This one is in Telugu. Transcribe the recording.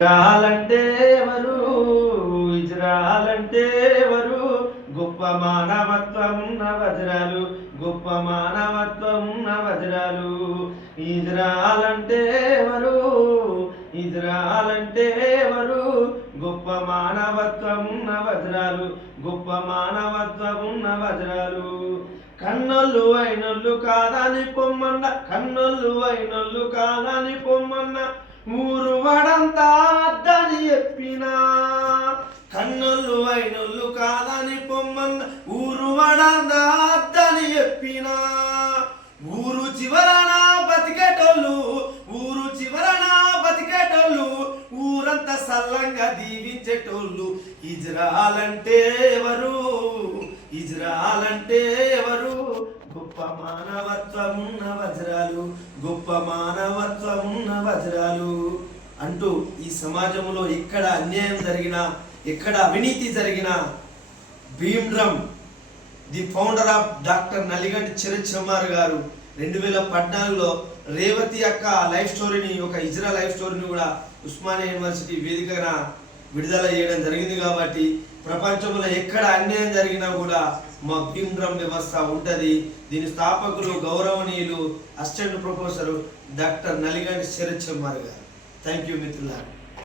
ఇజ్రాయలంటే ఎవరు? ఇజ్రాయలంటే ఎవరు? గొప్ప మానవత్వం ఉన్న వజ్రాలు, గొప్ప మానవత్వం ఉన్న వజ్రాలు. ఇజ్రాయలంటే ఎవరు? ఇజ్రాయలంటే ఎవరు? గొప్ప మానవత్వం ఉన్న వజ్రాలు, గొప్ప మానవత్వం ఉన్న వజ్రాలు. కన్నోళ్ళు అయినోళ్ళు కాదని పొమ్మన్న, కన్నోళ్ళు అయినోళ్ళు కాదని పొమ్మన్న, ఊరు వాడంతా అద్దని చెప్పినా. కన్నులు అయినోళ్ళు కాదని పొమ్మన్న, ఊరు వాడంతా అద్దని చెప్పినా. ఊరు చివరన బతికేటోళ్ళు, ఊరు చివరన బతికేటోళ్ళు, ఊరంతా సల్లంగా దీవించేటోళ్ళు. ఇజ్రాయలంటే ఎవరు? ఇజ్రాయలంటే ఎవరు? గొప్ప మానవత్వం ఉన్న వజ్రాలు, గొప్ప మానవత్వం ఉన్న వజ్రాలు అంటూ ఈ సమాజంలో ఎక్కడ అన్యాయం జరిగినా, ఎక్కడ అవినీతి జరిగినా, Bhimram the founder of doctor Nalliganti Charan Kumar గారు 2014లో రేవతి అక్క లైఫ్ స్టోరీని, ఒక ఇజ్రా లైఫ్ స్టోరీని కూడా ఉస్మానియా యూనివర్సిటీ వేదికగా విడుదల చేయడం జరిగింది. కాబట్టి ప్రపంచంలో ఎక్కడ అన్యాయం జరిగినా కూడా మా భీమ్రామ్ వ్యవస్థ ఉంటుంది. దీని స్థాపకులు గౌరవనీయులు assistant professor doctor Nalliganti Charan Kumar గారు. థ్యాంక్ యూ మిత్రులారా.